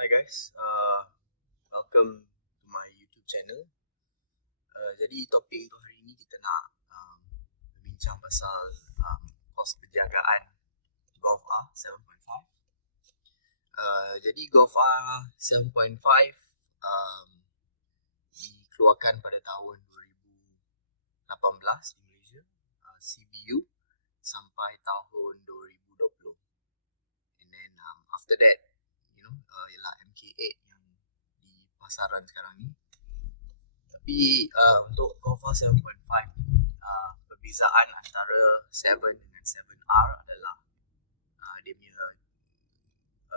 Hi guys, welcome to my YouTube channel. Jadi topik untuk hari ini kita nak bincang pasal kos penjagaan Golf R 7.5. Jadi Golf R 7.5 dikeluarkan pada tahun 2018 di Malaysia, CBU sampai tahun 2020. And then after that, ialah MK8 yang di pasaran sekarang ni. Tapi untuk Golf R 7.5 ni, perbezaan antara 7 dengan 7R adalah dia punya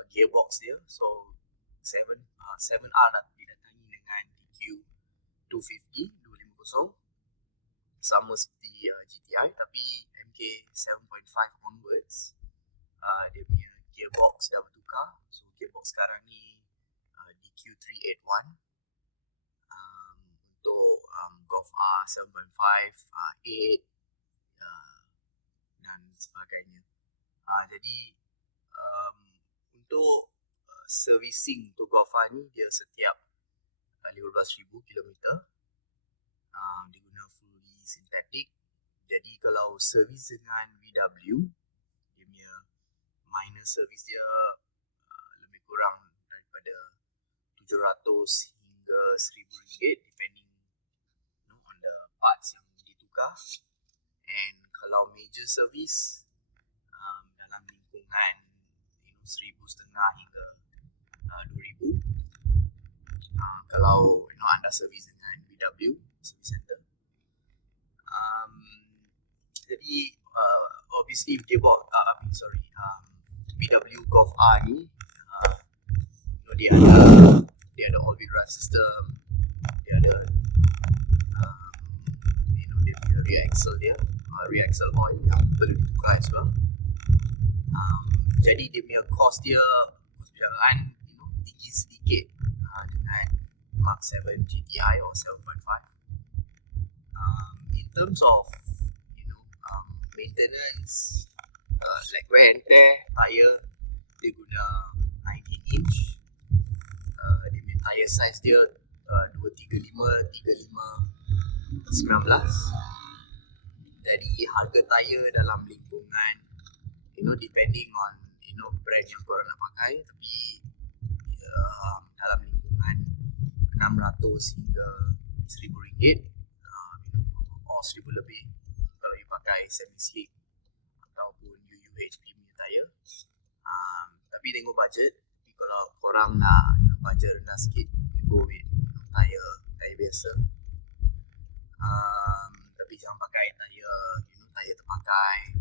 gearbox dia. So 7R didatangi dengan DQ 250 sama seperti GTI, tapi MK 7.5 onwards dia punya gearbox dah bertukar. So gearbox sekarang ni DQ 381 untuk Golf R 7.5, 8 dan sebagainya. Jadi untuk servicing untuk Golf R ni dia setiap 15,000 km dia guna fully synthetic. Jadi kalau servis dengan VW, dia punya minor service dia lebih kurang daripada 700 hingga 1,000 ringgit depending on the parts yang ditukar. And kalau major service dalam lingkungan 1,500 hingga 2,000. Kalau anda servis dengan VW service center. Jadi obviously gearbox VW Golf R ni dia ada all-wheel drive system, dia ada dia punya rear axle oil yang perlu ditukar as well. Jadi dia punya kos perjalanan tinggi sedikit dengan Mark 7 GTI or 7.5. In terms of maintenance, like wear and tear, tire dia guna 19 inch. Dia punya tire size dia 235 19. Jadi harga tire dalam lingkungan depending on brand yang korang nak pakai, tapi dalam lingkungan 600 hingga 1,000 ringgit or 1,000 lebih kalau you pakai semi-slick ataupun UUHP punya tire. Tapi tengok budget. Tapi kalau korang nak budget rendah sikit, go with tire biasa. Tapi jangan pakai tire terpakai,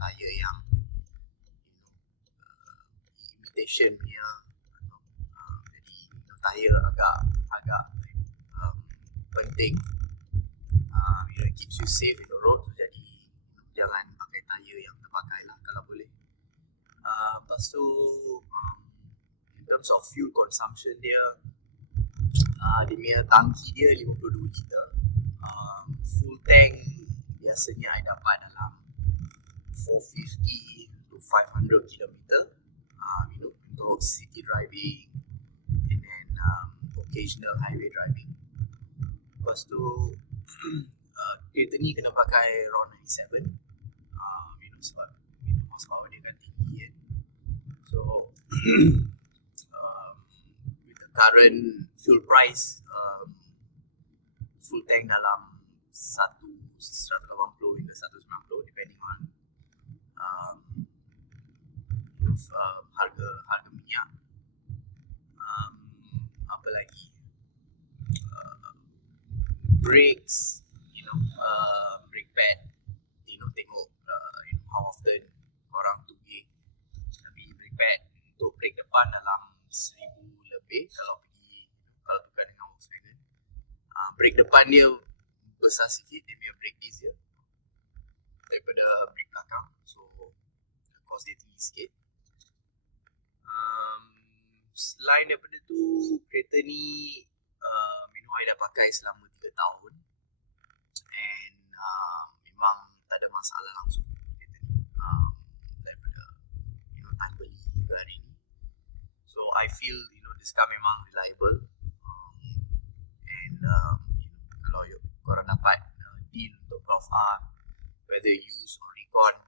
tire yang imitation punya. Jadi tire agak penting. It keeps you safe in the road. Jadi jangan pakai tire yang terpakai lah kalau boleh. Lepas tu in terms of fuel consumption dia punya tangki dia 52 liter. Full tank biasanya I dapat dalam 450 to 500 km untuk city driving and then occasional highway driving. Lepas tu kereta ni kena pakai RON 97 sebab horsepower dia kan tinggi kan. So with the current fuel price, full tank dalam 180 hingga 190 depending on harga minyak. Apa lagi, brakes, brake pad, tengok how often korang tugih. Tapi brake pad untuk brake depan dalam 1,000 lebih kalau tukar dengan Volkswagen. Brake depan dia besar sikit, dia punya brake disc dia daripada brake belakang, so cost dia tinggi sikit. Selain daripada tu, kereta ni I dah pakai selama 3 tahun and memang tak ada masalah langsung kereta ni daripada time beli hingga hari ni. I feel this car memang reliable, and kalau korang dapat deal untuk Prof R, whether use or recon,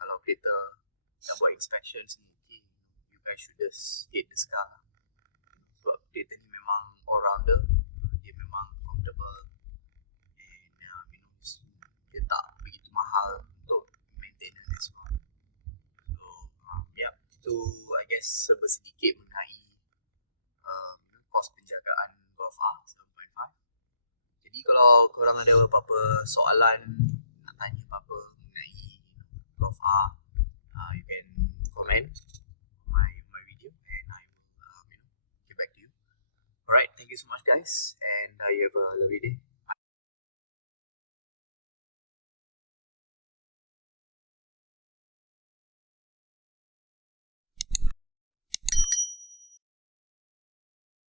kalau kereta dah buat inspection semua okay, you guys should just get this car. Sebab kereta ni memang all rounder, dia memang comfortable, and dia tak begitu mahal untuk maintenance as well. So itu I guess sedikit mengenai kos penjagaan Golf R 7.5. Jadi kalau korang ada apa-apa soalan, nak tanya apa-apa mengenai Golf R, you can comment my video and I will get back to you. Alright, thank you so much guys, and you have a lovely day.